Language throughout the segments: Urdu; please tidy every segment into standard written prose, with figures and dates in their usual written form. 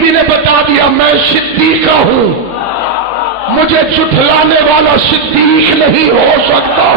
بیوی نے بتا دیا میں صدیقہ ہوں، مجھے جھٹلانے والا صدیق نہیں ہو سکتا۔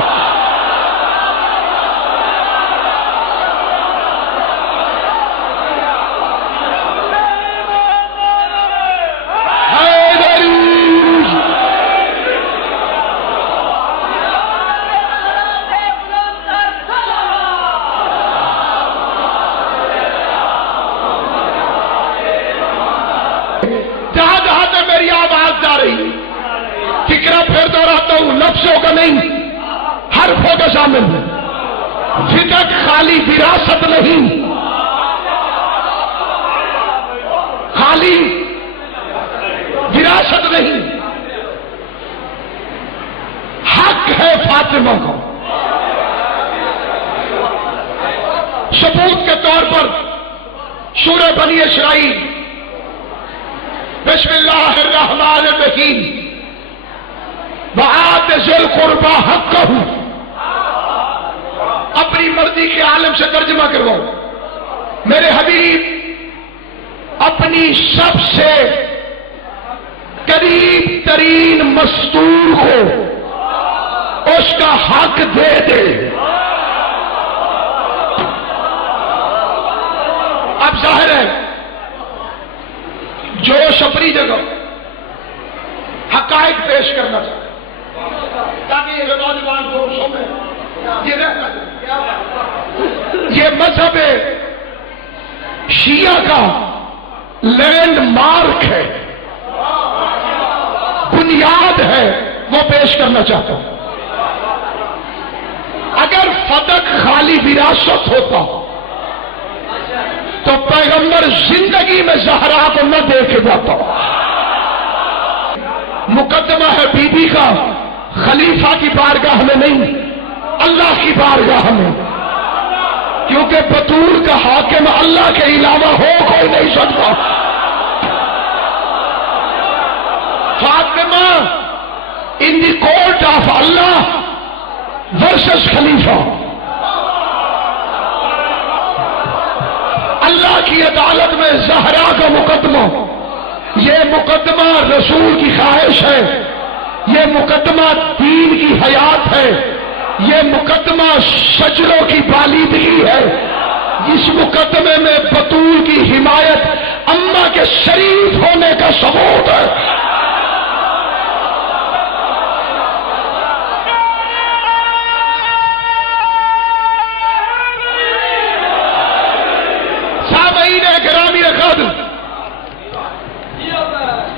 فکرہ پھر دہراتا ہوں، لفظوں کا نہیں حرفوں کا شامل ہے۔ فدق خالی وراثت نہیں، خالی وراثت نہیں، حق ہے فاطمہ کو۔ ثبوت کے طور پر سورہ بنی اسرائیل بسم اللہ الرحمن الرحیم وآت ذی القربى حقہ، اپنی مرضی کے عالم سے ترجمہ کرواؤ۔ میرے حبیب اپنی سب سے قریب ترین مستور کو اس کا حق دے دے۔ اب ظاہر ہے جوش اپنی جگہ حقائق پیش کرنا چاہتا تاکہ یہ نوجوان جوشوں میں یہ رہنا چاہتا۔ یہ مذہب شیعہ کا لینڈ مارک ہے، بنیاد ہے، وہ پیش کرنا چاہتا ہوں۔ اگر فدق خالی وراثت ہوتا تو پیغمبر زندگی میں زہرا کو نہ دیکھے جاتا۔ مقدمہ ہے بی بی کا خلیفہ کی بارگاہ میں نہیں، اللہ کی بارگاہ میں، کیونکہ بطول کا حاکم اللہ کے علاوہ ہو کوئی نہیں سکتا۔ Fatima in the court of Allah versus Khalifa, Allah کی عدالت میں زہرا کا مقدمہ، یہ مقدمہ رسول کی خواہش ہے، یہ مقدمہ دین کی حیات ہے، یہ مقدمہ شجروں کی بالیدگی ہے، اس مقدمے میں بطول کی حمایت اماں کے شریف ہونے کا ثبوت ہے۔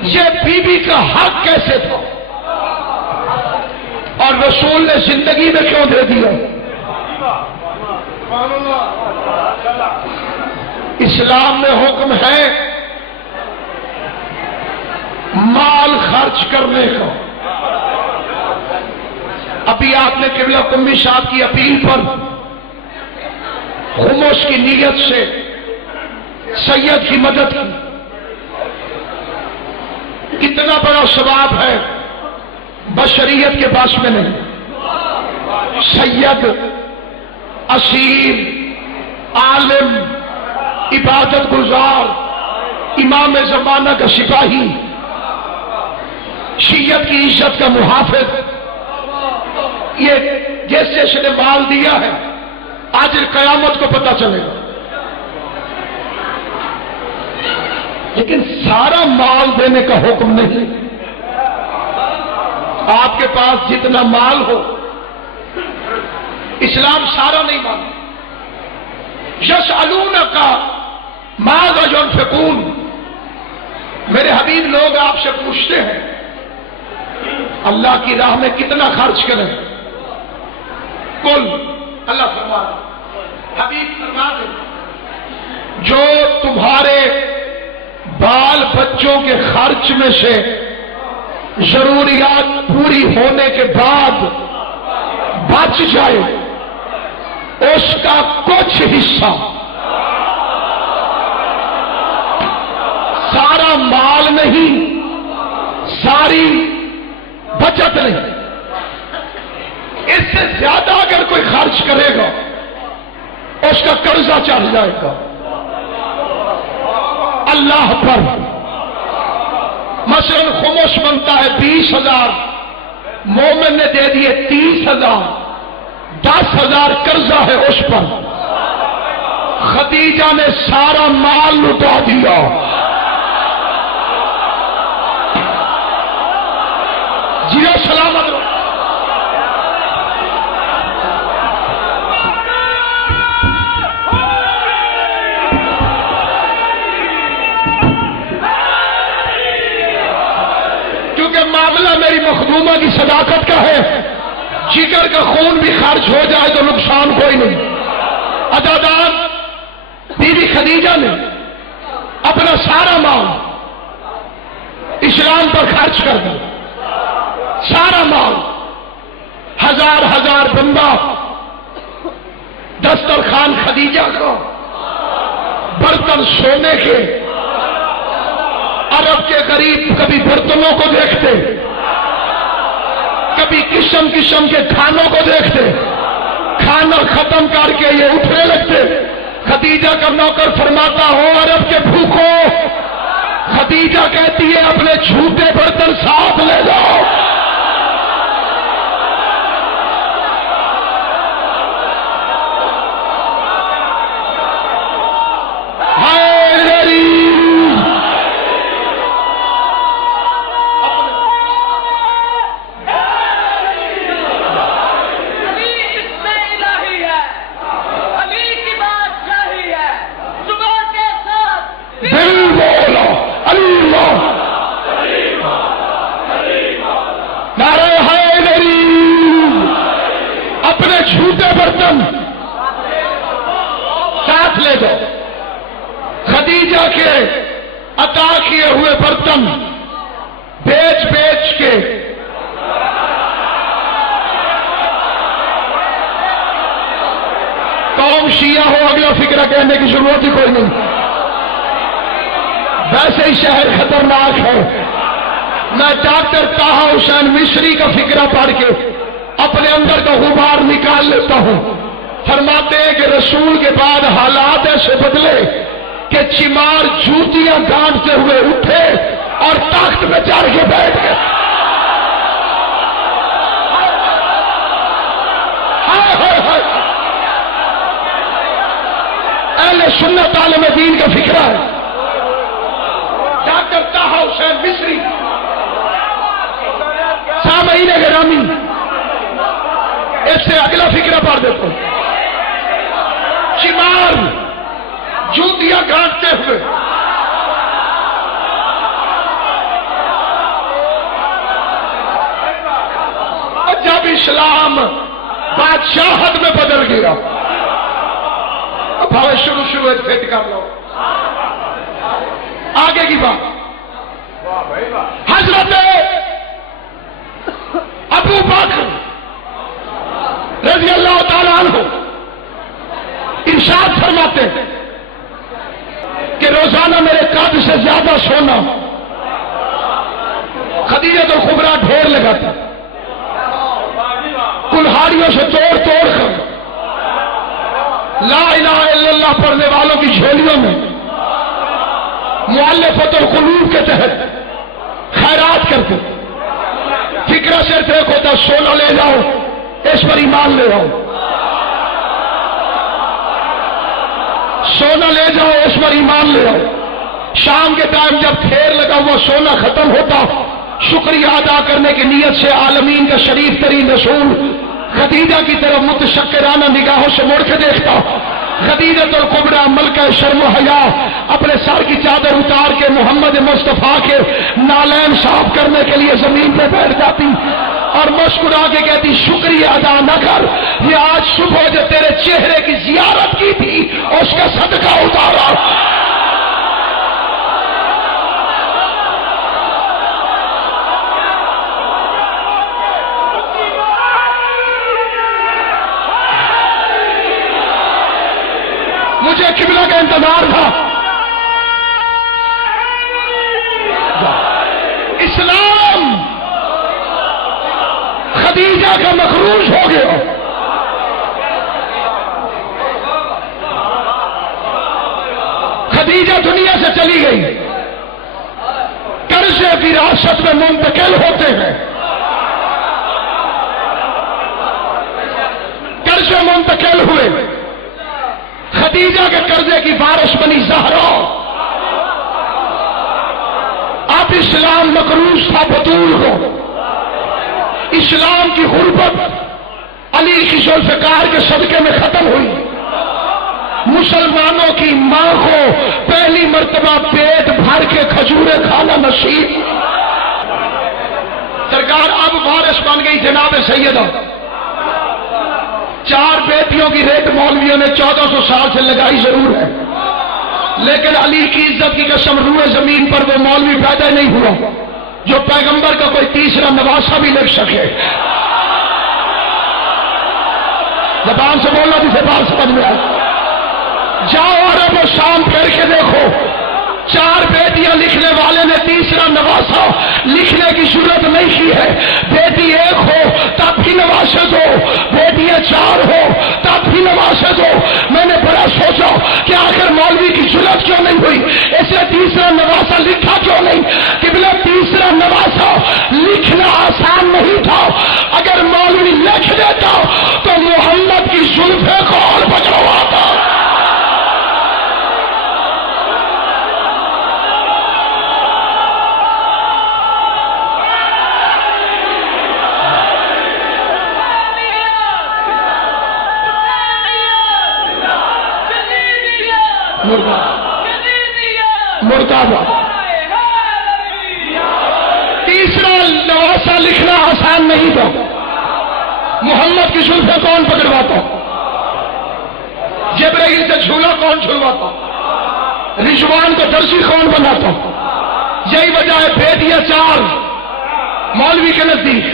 یہ بی بی کا حق کیسے تھا اور رسول نے زندگی میں کیوں دے دیا؟ اسلام میں حکم ہے مال خرچ کرنے کا۔ ابھی آپ نے قبلہ قمی صاحب کی اپیل پر خمس کی نیت سے سید کی مدد کی، کتنا بڑا ثواب ہے، بشریت کے پاس میں نہیں۔ سید، اسیر، عالم، عبادت گزار، امام زمانہ کا سپاہی، شیعت کی عزت کا محافظ، یہ جیسے اس نے مال دیا ہے آج قیامت کو پتہ چلے گا۔ لیکن سارا مال دینے کا حکم نہیں، آپ کے پاس جتنا مال ہو، اسلام سارا نہیں مانتا۔ یسألونک ماذا ينفقون، میرے حبیب لوگ آپ سے پوچھتے ہیں اللہ کی راہ میں کتنا خرچ کریں؟ کل اللہ فرما حبیب فرما دے جو تمہارے بال بچوں کے خرچ میں سے ضروریات پوری ہونے کے بعد بچ جائے اس کا کچھ حصہ، سارا مال نہیں، ساری بچت نہیں، اس سے زیادہ اگر کوئی خرچ کرے گا اس کا قرضہ چڑھ جائے گا، اللہ پر مثلا خمس بنتا ہے 20,000، مومن نے دے دیے 30,000، 10,000 قرضہ ہے اس پر، خدیجہ نے سارا مال لٹا دیا۔ جیو سلامت رہو۔ کیونکہ معاملہ میری مخدومہ کی صداقت کا ہے، جگر کا خون بھی خرچ ہو جائے تو نقصان کوئی نہیں۔ عدادان بی بی خدیجہ نے اپنا سارا مال اسلام پر خرچ کر دیا، سارا مال، ہزار ہزار بندہ، دسترخوان خدیجہ کا، برتن سونے کے، عرب کے غریب کبھی برتنوں کو دیکھتے، کبھی قسم قسم کے کھانوں کو دیکھتے، کھانا ختم کر کے یہ اٹھنے لگتے۔ خدیجہ کا نوکر فرماتا ہو عرب کے بھوکو، خدیجہ کہتی ہے اپنے جھوٹے برتن ساتھ لے جاؤ۔ جھوٹے برتن ساتھ لے جاؤ۔ خدیجہ کے عطا کیے ہوئے برتن بیچ بیچ کے قوم شیعہ ہو اگلا فکرہ کہنے کی ضرورت ہی کوئی نہیں، ویسے ہی شہر خطرناک ہے۔ میں ڈاکٹر طاہا حسین مصری کا فکرہ پڑھ کے اپنے اندر کا غبار نکال لیتا ہوں۔ فرماتے ہیں کہ رسول کے بعد حالات ایسے بدلے کہ چمار جوتیاں گانٹتے ہوئے اٹھے اور تخت پہ چڑھ کے بیٹھ گئے۔ اہل سنت عالم دین کا فکرہ ہے۔ ڈاکٹر طاہا حسین مصری، سامعین گرامی، اس سے اگلا فکرہ پڑھ دیتا ہوں۔ چمار جوتیاں گانٹتے ہوئے جب اسلام بادشاہت میں بدل گیا، اب ہمیں شروع فٹ کر لو آگے کی بات۔ حضرت ابو بکر رضی اللہ تعالیٰ عنہ ارشاد فرماتے ہیں کہ روزانہ میرے قد سے زیادہ سونا خدیجہ الکبریٰ ڈھیر لگاتا، کلہاڑیوں سے توڑ توڑ کر لا الہ الا اللہ پڑھنے والوں کی جھولیوں میں مؤلفۃ القلوب کے تحت خیرات کرتے۔ فکرہ صرف ایک ہوتا، سونا لے جاؤ اس پر ایمان لے آؤ، سونا لے جاؤ اس پر ایمان لے آؤ۔ شام کے ٹائم جب ڈھیر لگا ہوا سونا ختم ہوتا، شکریہ ادا کرنے کی نیت سے عالمین کا شریف ترین رسول خدیجہ کی طرف متشکرانہ نگاہوں سے مڑ کے دیکھتا۔ خدیجۃ الکبریٰ ملکہ شرم و حیا اپنے سر کی چادر اتار کے محمد مصطفیٰ کے نالین صاف کرنے کے لیے زمین پہ بیٹھ جاتی اور مسکرا کے کہتی شکریہ ادا نہ کر، یہ آج صبح جو تیرے چہرے کی زیارت کی تھی اس کا صدقہ اتارا۔ مجھے قبلہ کا انتظار تھا۔ اسلام خدیجہ کا مخروج ہو گیا۔ خدیجہ دنیا سے چلی گئی، قرضے وراثت میں منتقل ہوتے ہیں، قرضے منتقل ہوئے، خدیجہ کے قرضے کی وارث بنی زہرا، اب اسلام مقروض تھا بطول کو، اسلام کی غربت علی کی ذوالفقار کے صدقے میں ختم ہوئی، مسلمانوں کی ماں کو پہلی مرتبہ پیٹ بھر کے کھجورے کھانا نصیب، سرکار اب وارث بن گئی جناب سیدہ، 4 بیٹیوں کی ریٹ مولویوں نے 1400 سال سے لگائی ضرور ہے، لیکن علی کی عزت کی قسم روئے زمین پر وہ مولوی پیدا نہیں ہوا جو پیغمبر کا کوئی تیسرا نواسہ بھی لکھ سکے۔ زبان سے بولنا جسے بات سمجھ میں آئے، جاؤ عرب و شام پھیر کے دیکھو، 4 بیٹیاں لکھنے والے نے تیسرا نواسہ لکھنے کی ضرورت نہیں کی ہے، بیٹی 1 ہو تب بھی نواسہ دو، بیٹیاں 4 ہو تب بھی نواسہ دو۔ میں نے بڑا سوچا کہ آخر مولوی کی ضرورت کیوں نہیں ہوئی، اس نے تیسرا نواسہ لکھا کیوں نہیں؟ قبلہ تیسرا نواسہ لکھنا آسان نہیں تھا، اگر مولوی لکھ دیتا تو محمد کی زلفیں کون پکڑواتا؟ مرتبہ تیسرا نواسہ لکھنا آسان نہیں تھا، محمد کی زلفیں کون پکڑواتا؟ جبرائیل سے جھولا کون جھلواتا؟ رضوان کو درسی کون بناتا؟ یہی وجہ ہے بیٹیاں 4 مولوی کے نزدیک،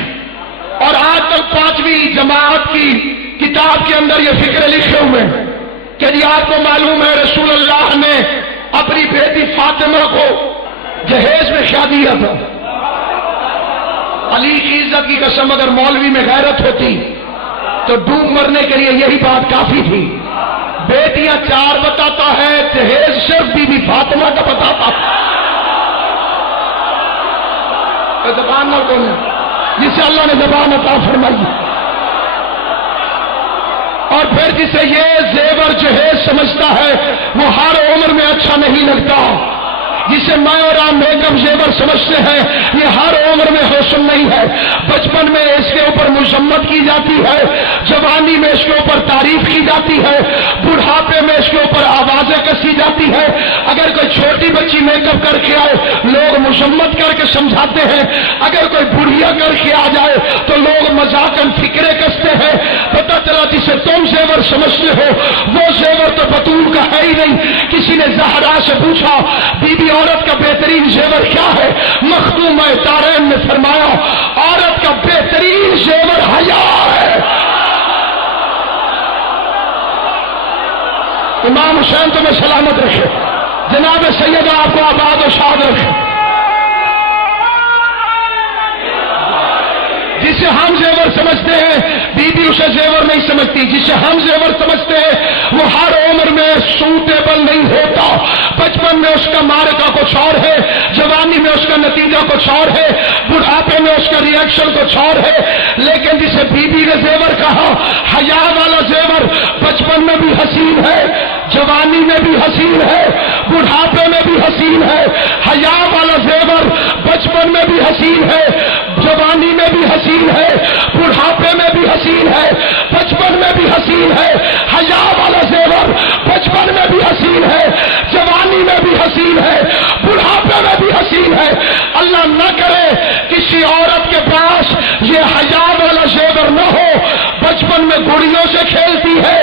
اور آج تک 5ویں جماعت کی کتاب کے اندر یہ فکر لکھے ہوئے ہیں کہ جی آپ کو معلوم ہے رسول اللہ نے اپنی بیٹی فاطمہ کو جہیز میں کیا دیا تھا؟ علی کی عزت کی قسم اگر مولوی میں غیرت ہوتی تو ڈوب مرنے کے لیے یہی بات کافی تھی۔ بیٹیاں 4 بتاتا ہے، جہیز صرف بی بی فاطمہ کا بتاتا ہے۔ زبان نہ بولیں جسے اللہ نے زبان عطا فرمائی، اور پھر جسے یہ زیور جہیز سمجھتا ہے وہ ہر عمر میں اچھا نہیں لگتا، جسے میں اور آپ میک اپ زیور سمجھتے ہیں یہ ہر عمر میں حسن نہیں ہے۔ بچپن میں اس کے اوپر مذمت کی جاتی ہے، جوانی میں اس کے اوپر تعریف کی جاتی ہے، بڑھاپے میں اس کے اوپر آوازیں کسی جاتی ہے۔ اگر کوئی چھوٹی بچی میک اپ کر کے آئے لوگ مذمت کر کے سمجھاتے ہیں، اگر کوئی بڑھیا کر کے آ جائے تو لوگ مذاقاً فکرے کستے ہیں۔ پتہ چلا جسے تم زیور سمجھتے ہو وہ زیور تو بطول کا ہے ہی نہیں۔ کسی نے زہرا سے پوچھا بی بی عورت کا بہترین زیور کیا ہے؟ مخدومہ طارین نے فرمایا عورت کا بہترین زیور حیا ہے۔ امام حسین تمہیں سلامت رکھے، جناب سیدہ آپ کو آباد و شاد رکھے۔ جسے ہم زیور سمجھتے ہیں بی بی اسے زیور نہیں سمجھتی، جسے ہم زیور سمجھتے ہیں وہ ہر عمر میں سوٹیبل نہیں ہوتا۔ بچپن میں اس کا مارکا کچھ اور ہے، جوانی میں اس کا نتیجہ کچھ اور ہے، بڑھاپے میں اس کا ریئیکشن کچھ اور ہے۔ لیکن جسے بی بی نے زیور کہا، حیا والا زیور بچپن میں بھی حسین ہے، جوانی میں بھی حسین ہے، بڑھاپے میں بھی حسین ہے۔ حیا والا زیور بچپن میں بھی حسین ہے، جوانی میں بھی حسین ہے، بڑھاپے میں بھی حسین ہے، بچپن میں بھی حسین ہے۔ حیا والا زیور بچپن میں بھی حسین ہے، جوانی میں بھی حسین ہے، بڑھاپے میں بھی حسین ہے۔ اللہ نہ کرے کسی عورت کے پاس یہ حیا والا زیور نہ ہو، بچپن میں گڑیوں سے کھیلتی ہے،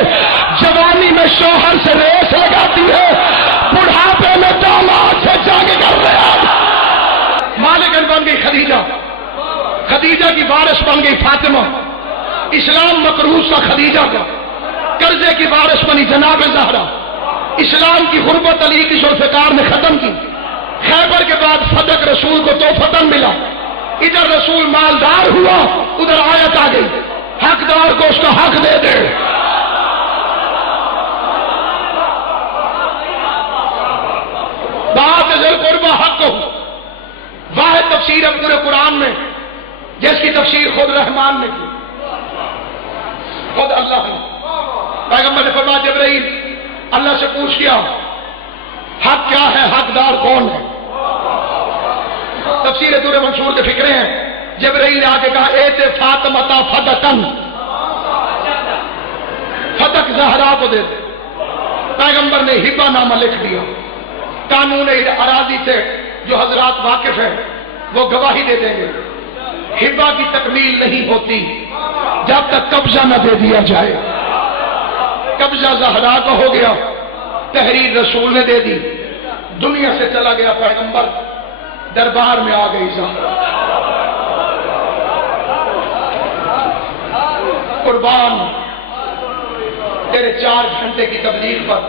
جوانی میں شوہر سے ریس لگاتی ہے، بڑھاپے میں داماد سے جنگ کر رہا۔ مالکن بن گئی خدیجہ، خدیجہ کی وارث بن گئی فاطمہ، اسلام مقروض تھا خدیجہ کا، قرضے کی وارث بنی جناب زہرا، اسلام کی غربت علی کی ذوالفقار نے ختم کی۔ خیبر کے بعد فتح رسول کو توفتاً ملا، ادھر رسول مالدار ہوا، ادھر آیت آ گئی حقدار کو اس کا حق دے دے۔ بات ذل قربہ حق ہو، واحد تفسیر ہے پورے قرآن میں جس کی تفسیر خود رحمان نے کی، خود اللہ نے. پیغمبر نے فرمایا جبرائیل اللہ سے پوچھ کیا حق کیا ہے، حقدار کون ہے؟ تفسیر دور منصور کے فکرے ہیں. جبرائیل نے آگے کہا ایت فاطمہ فدکن، فتق زہرا کو دے دے. پیغمبر نے ہبہ نامہ لکھ دیا. قانون اراضی سے جو حضرات واقف ہیں وہ گواہی دے دیں گے، ہبہ کی تکمیل نہیں ہوتی جب تک قبضہ نہ دے دیا جائے. قبضہ زہرا کا ہو گیا، تحریر رسول نے دے دی، دنیا سے چلا گیا پیغمبر، دربار میں آ گئی زہرا. قربان تیرے 4 گھنٹے کی تبلیغ پر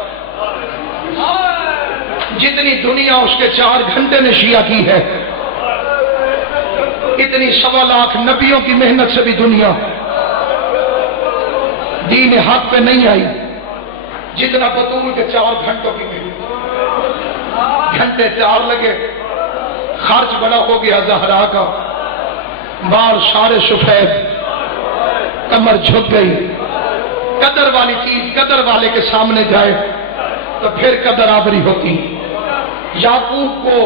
جتنی دنیا اس کے 4 گھنٹے نے شیعہ کی ہے، اتنی 1.25 لاکھ نبیوں کی محنت سے بھی دنیا دین حق پہ نہیں آئی جتنا بطول کے 4 گھنٹوں کی محنت. گھنٹے 4 لگے، خرچ بڑا ہو گیا زہرا کا، بال سارے سفید، کمر جھک گئی. قدر والی چیز قدر والے کے سامنے جائے تو پھر قدر آوری ہوتی. یعقوب کو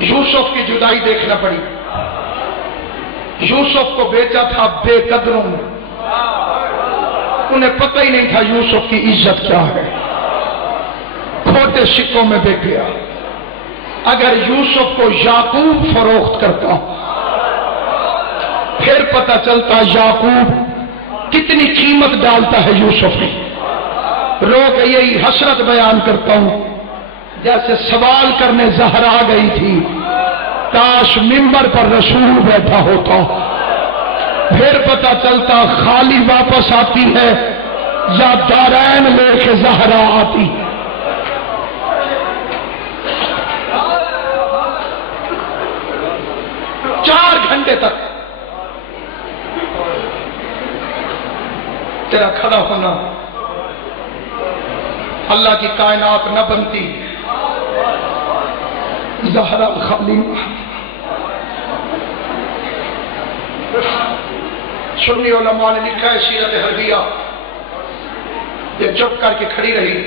یوسف کی جدائی دیکھنا پڑی. یوسف کو بیچا تھا بے قدروں میں، انہیں پتہ ہی نہیں تھا یوسف کی عزت کیا ہے، کھوٹے سکوں میں بک گیا. اگر یوسف کو یعقوب فروخت کرتا پھر پتہ چلتا یعقوب کتنی قیمت ڈالتا ہے یوسف کی. رو کے یہی حسرت بیان کرتا ہوں، جیسے سوال کرنے زہرا گئی تھی، کاش منبر پر رسول بیٹھا ہوتا، پھر پتہ چلتا خالی واپس آتی ہے یا دارین لے کے زہرا آتی. چار گھنٹے تک تیرا کھڑا ہونا، اللہ کی کائنات نہ بنتی، زہرا خالی. سنی علماء نے لکھا ہے سیرت حربیہ، یہ چپ کر کے کھڑی رہی،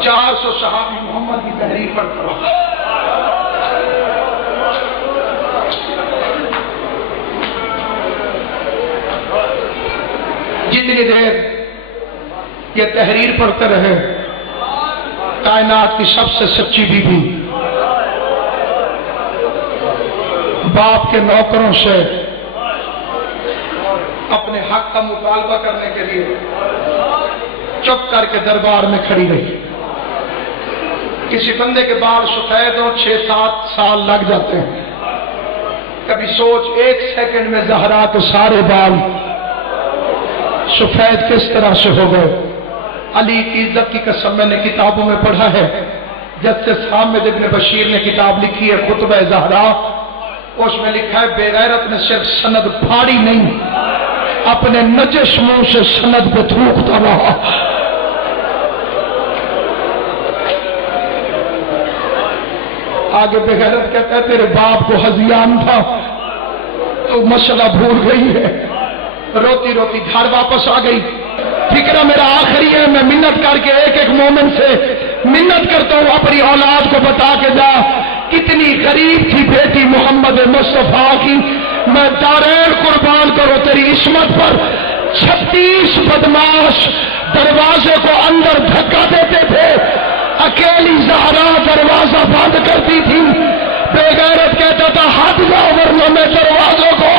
400 صحابی محمد کی تحریر پر رہا. جتنی دیر یہ تحریر پڑھتے رہے، کائنات کی سب سے سچی بیوی باپ کے نوکروں سے اپنے حق کا مطالبہ کرنے کے لیے چپ کر کے دربار میں کھڑی رہی. کسی بندے کے بال سفید ہو 6-7 سال لگ جاتے ہیں. کبھی سوچ 1 سیکنڈ میں زہرا کے سارے بال سفید کس طرح سے ہو گئے. علی کی عزت کی قسم میں نے کتابوں میں پڑھا ہے، جسٹس حامد ابن بشیر نے کتاب لکھی ہے خطبہ زہرا، اس میں لکھا ہے بے غیرت نے صرف سند پھاڑی نہیں، اپنے نجس منہ سے سند پہ تھوکتا رہا. آگے بے غیرت کہتا ہے تیرے باپ کو ہذیان تھا تو مسئلہ بھول گئی ہے. روتی روتی گھر واپس آ گئی. فکرہ میرا آخری ہے، میں منت کر کے ایک مومن سے منت کرتا ہوں اپنی اولاد کو بتا کے جا کتنی غریب تھی بیٹی محمد مصطفیٰ کی. میں دارین قربان کرو تیری عصمت پر. 36 بدماش دروازے کو اندر دھکا دیتے تھے، اکیلی زہرا دروازہ بند کرتی تھی. بے غیرت کہتا تھا ہٹ جاؤ ورنہ میں دروازوں کو